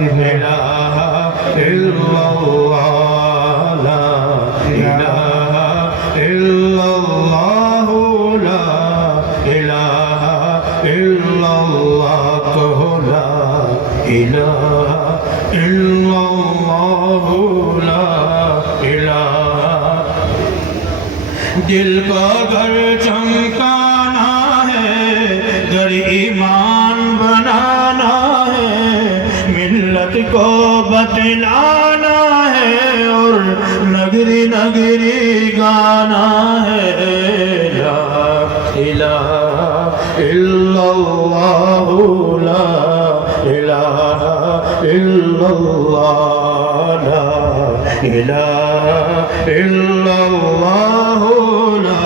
ইলাহা ইল্লাল্লাহ লা ইলাহা ইল্লাল্লাহু লা ইলাহা ইল্লাল্লাহ কহো লা ইলাহা ইল্লাল্লাহু লা ইলাহা। दिल का घर चमकाना है, घर ईमान बनाना है, मिल्लत को बतलाना है और नगरी नगरी गाना है। ला इलाहा इल्लल्लाह ला इलाहा इल्लल्लाह ला इलाहा इल्लल्लाह ला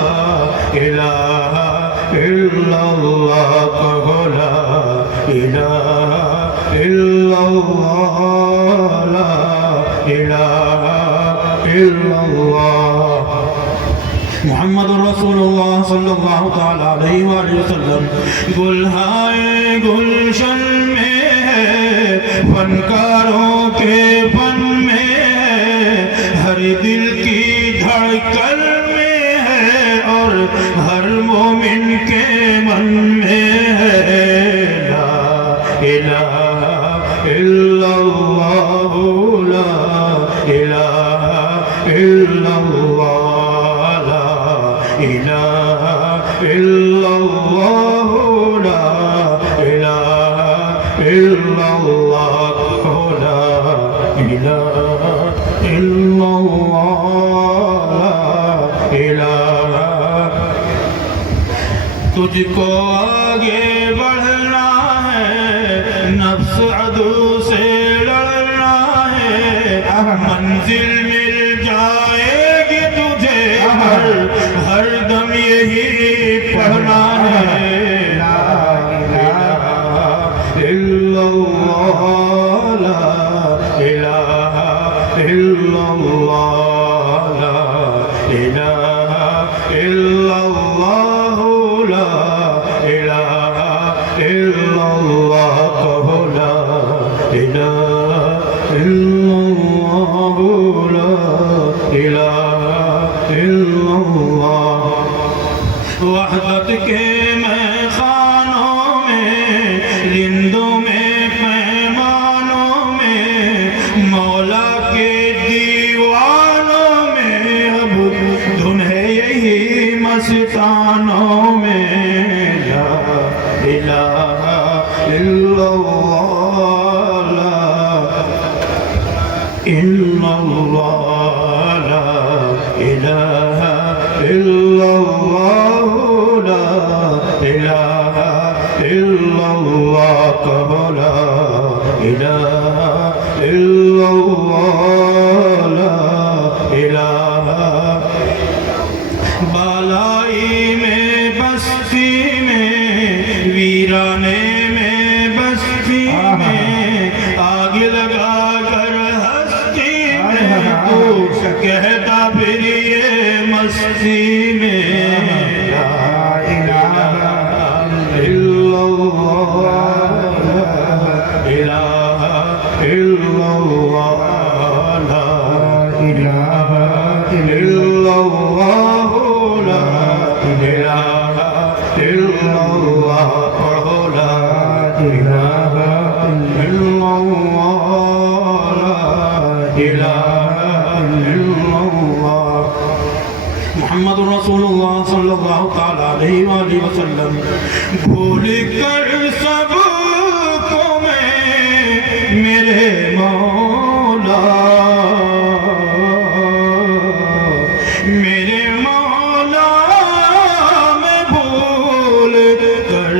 इलाहा इल्लल्लाह कहो ला इलाहा इल्लल्लाह ला इलाहा इल्लल्लाह। मुहम्मद रसूलुल्लाह सल्लल्लाहु तआला अलैहि वसल्लम गुलहाए गुलशन में है, फनकारों के फन में है, हर दिल की धड़कन में है और हर मोमिन के मन में है। ला इलाहा इल्लल्लाह ला इलाहा इल्लल्लाह ला इलाहा इल्लल्लाह ला इलाहा इल्लल्लाह ला इलाहा इल्लल्लाह ला इलाहा। तुझको आगे बढ़ना है, नफ्स अदू से लड़ना है, मंजिल मिल जाएगी तुझे, हर दम यही पढ़ना है। ला इलाहा इल्लल्लाह ला इलाहा इल्लल्लाह ला इलाहा इल्लल्लाह ला इलाहा इल्लल्लाह कहो ला इलाहा इल्लल्लाह ला इलाहा इल्लल्लाह। वहदत के मैखानों में, रिंदों में, पैमानों में, मौला के दीवानों में, अब धुन है यही मस्तानों में। ला इलाहा इल्लल्लाह ला इल्लल्लाह ला इलाहा इल्लल्लाह ला इलाहा इल्लल्लाह कहो ला इलाहा इल्लल्लाह ला इलाहा। बालाई में बस्ती में, वीराने में बस्ती में, आग लगा कर हस्ती में, तू कहता फिर ये मस्ती में। ला इलाहा इल्लल्लाह ला इलाहा इल्लल्लाह ला इलाहा इल्लल्लाह ला इलाहा इल्लल्लाह पढ़ो ला इलाहा इल्लल्लाह ला इलाहा इल्लल्लाह। मुहम्मद रसूलुल्लाह सल्लल्लाहु तआला अलैहि वसल्लम भूल कर सब को मैं मेरे मौला, मेरे मौला मैं भूल कर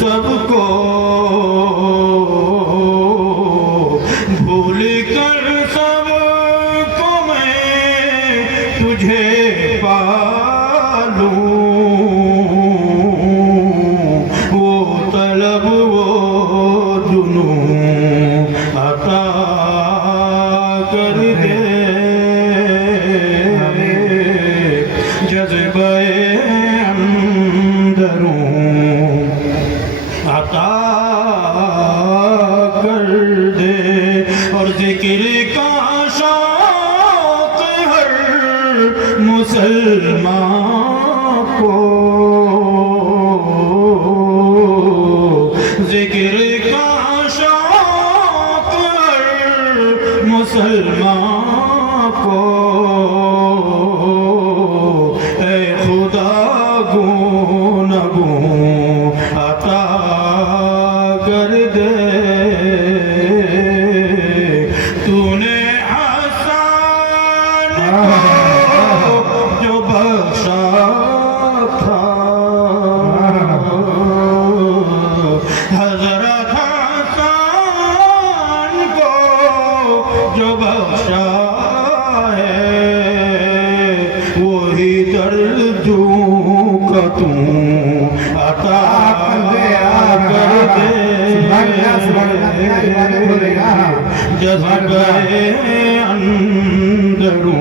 सबको, भूल कर सबको मैं तुझे पालूं, वो तलब वो जुनून अता कर दे, जज़्बे अंदरूं अता कर दे। ذکر کا شوق ہر مسلمان کو، ذکر کا شوق ہر مسلمان کو، اے خدا گوں نہ گوں عطا کر دے، تو نے حسن کو جو بخشا تھا، حضرت حسن کو جو بخشا ہے، وہی درجوں کا تم عطا کر دے، جذبہ اندروں